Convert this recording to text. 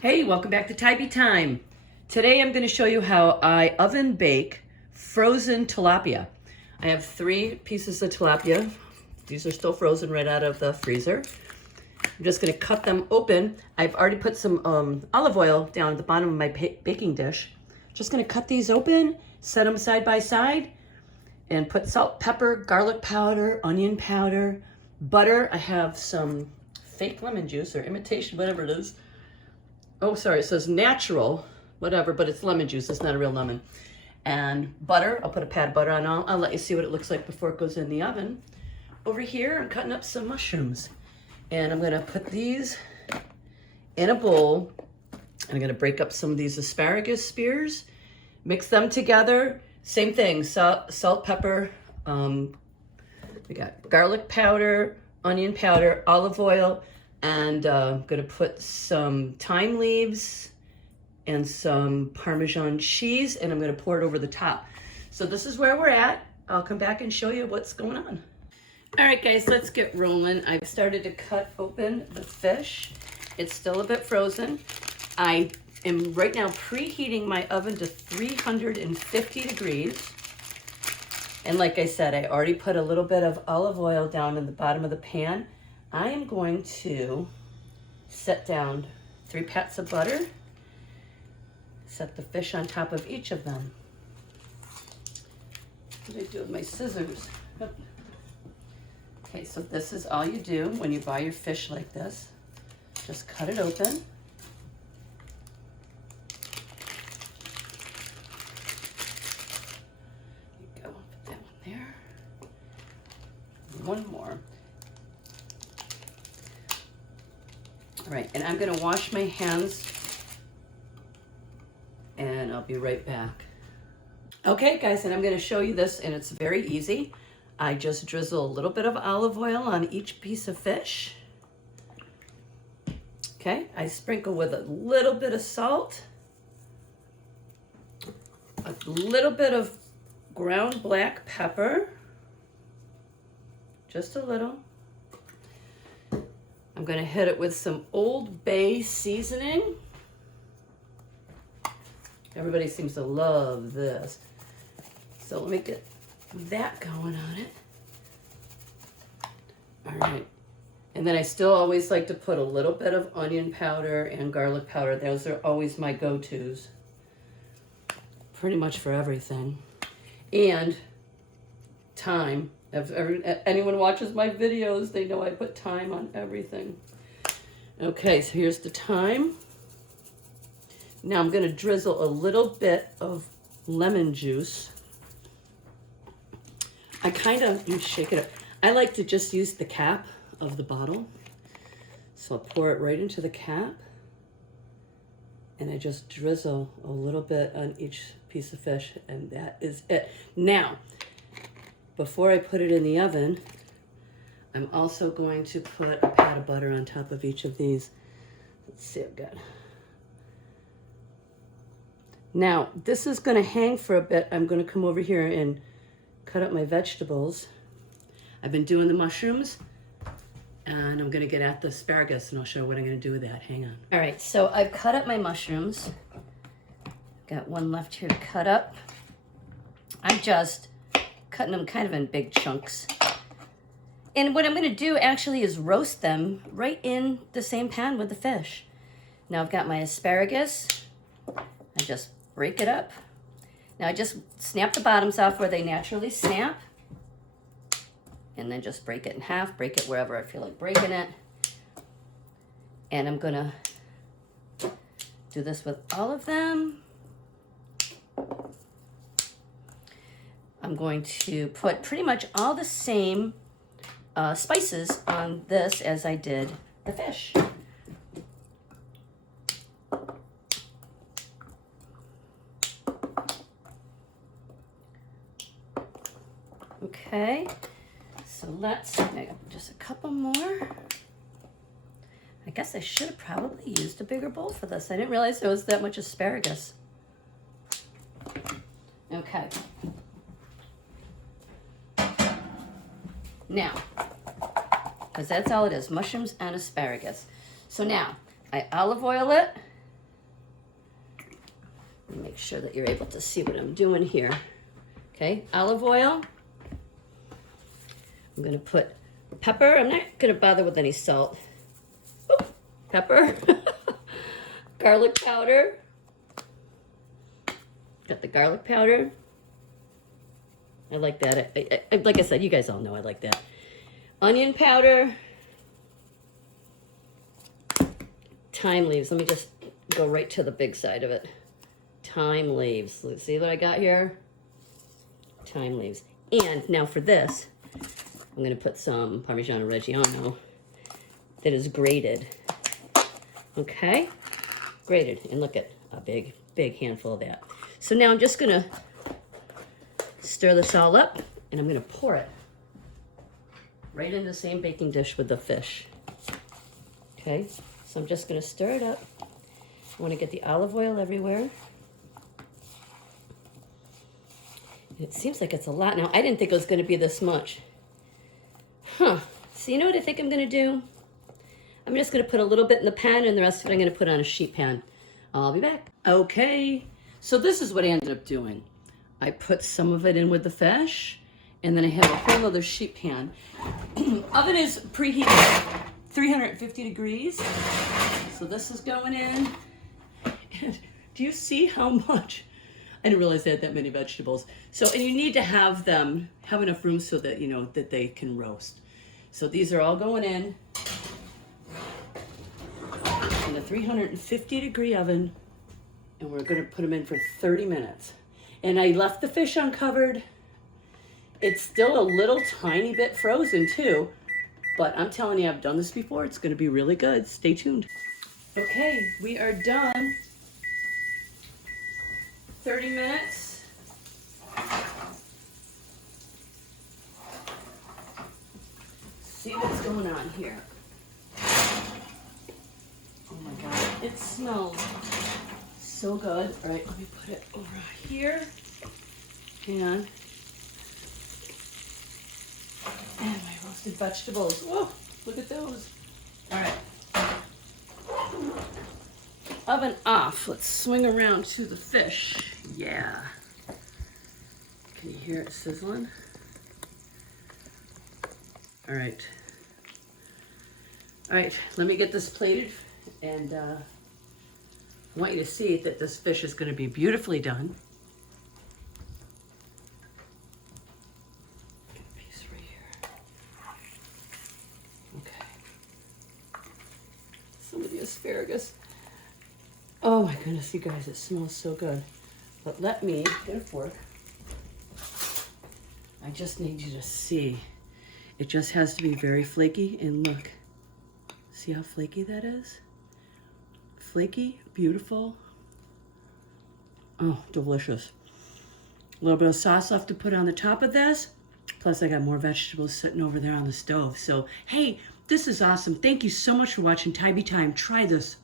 Hey, welcome back to Tybee Time. Today I'm going to show you how I oven bake frozen tilapia. I have 3 pieces of tilapia. These are still frozen right out of the freezer. I'm just going to cut them open. I've already put some olive oil down at the bottom of my baking dish. Just going to cut these open, set them side by side, and put salt, pepper, garlic powder, onion powder, butter. I have some fake lemon juice or imitation, whatever it is. Oh, sorry, it says natural, whatever, but it's lemon juice. It's not a real lemon. And butter. I'll put a pat of butter on. I'll let you see what it looks like before it goes in the oven. Over here, I'm cutting up some mushrooms. And I'm going to put these in a bowl. I'm going to break up some of these asparagus spears, mix them together. Same thing, salt, pepper. We got garlic powder, onion powder, olive oil, and I'm going to put some thyme leaves and some Parmesan cheese, and I'm going to pour it over the top. So this is where we're at. I'll come back and show you what's going on. All right, guys, let's get rolling. I've started to cut open the fish. It's still a bit frozen. I am right now preheating my oven to 350 degrees. And like I said, I already put a little bit of olive oil down in the bottom of the pan. I am going to set down 3 pats of butter, set the fish on top of each of them. What did I do with my scissors? Okay, so this is all you do when you buy your fish like this. Just cut it open. There you go, put that one there. One more. All right, and I'm gonna wash my hands and I'll be right back. Okay, guys, and I'm gonna show you this, and it's very easy. I just drizzle a little bit of olive oil on each piece of fish. Okay, I sprinkle with a little bit of salt, a little bit of ground black pepper, just a little. I'm gonna hit it with some Old Bay seasoning. Everybody seems to love this. So let me get that going on it. All right. And then I still always like to put a little bit of onion powder and garlic powder. Those are always my go-tos. Pretty much for everything. And thyme. If anyone watches my videos, they know I put thyme on everything. Okay, so here's the thyme. Now I'm going to drizzle a little bit of lemon juice. I kind of shake it up. I like to just use the cap of the bottle. So I'll pour it right into the cap. And I just drizzle a little bit on each piece of fish, and that is it. Now, before I put it in the oven, I'm also going to put a pat of butter on top of each of these. Let's see, I've got. Now, this is going to hang for a bit. I'm going to come over here and cut up my vegetables. I've been doing the mushrooms, and I'm going to get at the asparagus, and I'll show you what I'm going to do with that. Hang on. All right, so I've cut up my mushrooms. Got one left here to cut up. I'm just cutting them kind of in big chunks. And what I'm going to do actually is roast them right in the same pan with the fish. Now I've got my asparagus. I just break it up. Now I just snap the bottoms off where they naturally snap. And then just break it in half, break it wherever I feel like breaking it. And I'm going to do this with all of them. I'm going to put pretty much all the same spices on this as I did the fish. Okay, so let's make just a couple more. I guess I should have probably used a bigger bowl for this. I didn't realize there was that much asparagus. Okay. Now, because that's all it is, mushrooms and asparagus. So now, I olive oil it, Make sure that you're able to see what I'm doing here. Okay, olive oil. I'm gonna put pepper. I'm not gonna bother with any salt. Ooh, pepper. Garlic powder. Got the garlic powder. I like that. Like I said, you guys all know I like that. Onion powder. Thyme leaves. Let me just go right to the big side of it. Thyme leaves. Let's see what I got here. Thyme leaves. And now for this, I'm going to put some Parmigiano Reggiano that is grated. Okay? Grated. And look at a big, big handful of that. So now I'm just going to stir this all up, and I'm going to pour it right in the same baking dish with the fish. Okay? So I'm just going to stir it up. I want to get the olive oil everywhere. It seems like it's a lot. Now, I didn't think it was going to be this much. Huh. So you know what I think I'm going to do? I'm just going to put a little bit in the pan, and the rest of it I'm going to put on a sheet pan. I'll be back. Okay. So this is what I ended up doing. I put some of it in with the fish, and then I have a whole other sheet pan. Oven is preheated 350 degrees. So this is going in. And do you see how much? I didn't realize they had that many vegetables. So, and you need to have them, have enough room so that, you know, that they can roast. So these are all going in a 350 degree oven, and we're gonna put them in for 30 minutes. And I left the fish uncovered. It's still a little tiny bit frozen too, but I'm telling you, I've done this before. It's gonna be really good. Stay tuned. Okay, we are done. 30 minutes. See what's going on here. Oh my God, it smells so good. All right, let me put it over here. And my roasted vegetables. Whoa, look at those. All right. Oven off. Let's swing around to the fish. Yeah. Can you hear it sizzling? All right. All right, let me get this plated, and I want you to see that this fish is going to be beautifully done. Get a piece right here. Okay. Some of the asparagus. Oh my goodness, you guys, it smells so good. But let me get a fork. I just need you to see. It just has to be very flaky, and look. See how flaky that is? Flaky, beautiful. Oh, delicious. A little bit of sauce left to put on the top of this. Plus I got more vegetables sitting over there on the stove. So, hey, this is awesome. Thank you so much for watching Tybee Time. Try this.